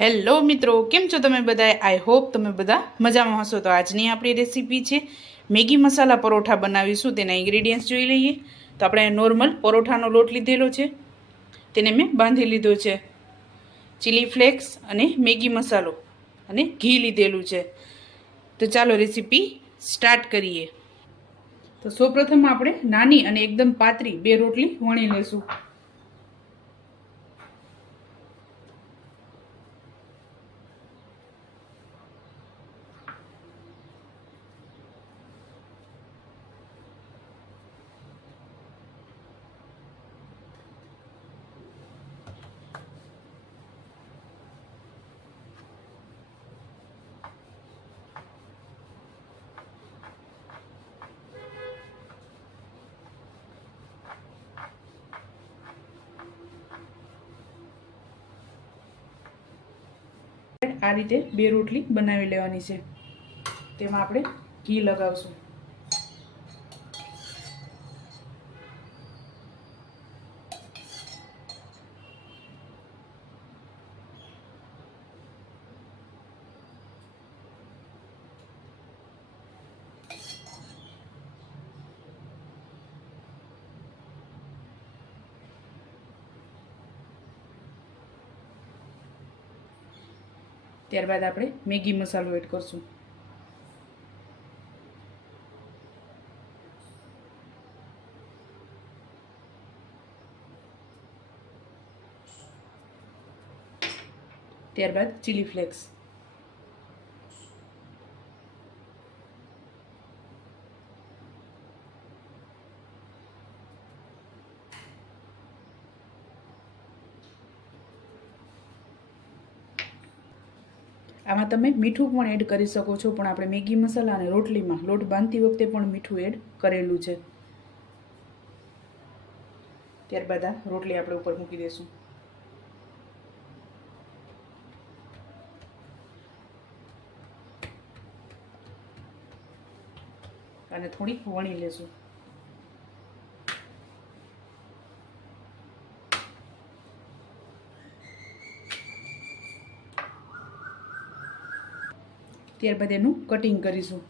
Hello મિત્રો, કેમ છો તમે બધા? આઈ હોપ તમે બધા મજામાં હશો. તો આજની આપણી રેસીપી છે મેગી મસાલા પરોઠા બનાવીશું. તેના ઇન્ગ્રેડિયન્ટ્સ જોઈ લઈએ. તો આપણે નોર્મલ પરોઠાનો લોટ લીધેલો છે, તેને મેં બાંધી લીધો છે. ચીલી ફ્લેક્સ અને મેગી મસાલો અને ઘી લીધેલું છે. તો ચાલો રેસીપી સ્ટાર્ટ કરીએ. તો સૌપ્રથમ આપણે નાની અને એકદમ પાતળી 2 રોટલી વણી લેશું. આ રીતે 2 રોટલી બનાવી લેવાની છે. તેમાં આપણે ઘી લગાવશું. ત્યારબાદ આપણે મેગી મસાલો એડ કરશું. ત્યારબાદ ચીલી ફ્લેક્સ. આમાં તમે મીઠું પણ એડ કરી શકો છો, પણ આપણે મેગી મસાલા અને રોટલીમાં લોટ બાંધતી વખતે પણ મીઠું એડ કરેલું છે. ત્યારબાદ આ રોટલી આપણે ઉપર મૂકી દઈશું અને થોડી વણી લેશું. ત્યારબાદ એનું કટિંગ કરીશું.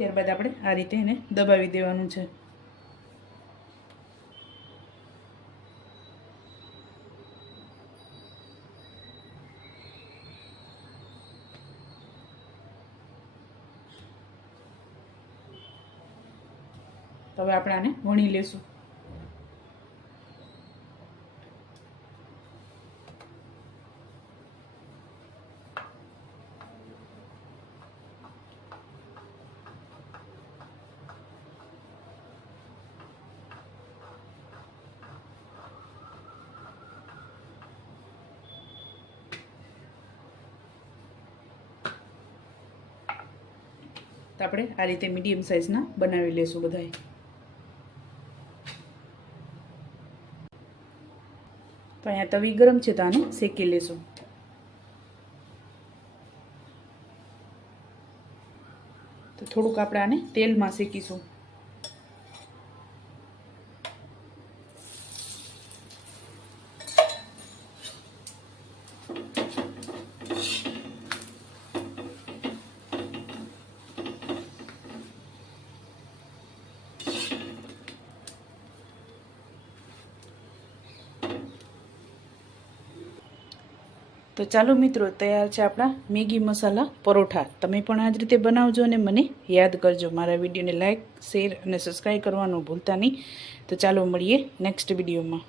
ત્યારબાદ આપણે આ રીતે એને દબાવી દેવાનું છે. તો હવે આપણે આને વણી લેશું. તો આપણે આ રીતે મીડિયમ સાઇઝના બનાવી લેશું બધાય. તો અહીંયા તવી ગરમ છે, તો આને શેકી લેશું. તો થોડુંક આપણે આને તેલમાં શેકીશું. તો ચાલો મિત્રો, તૈયાર છે આપણા મેગી મસાલા પરોઠા. તમે પણ આ જ રીતે બનાવજો અને મને યાદ કરજો. મારા વિડીયોને લાઇક, શેર અને સબસ્ક્રાઈબ કરવાનું ભૂલતા નહીં. તો ચાલો મળીએ નેક્સ્ટ વિડીયોમાં.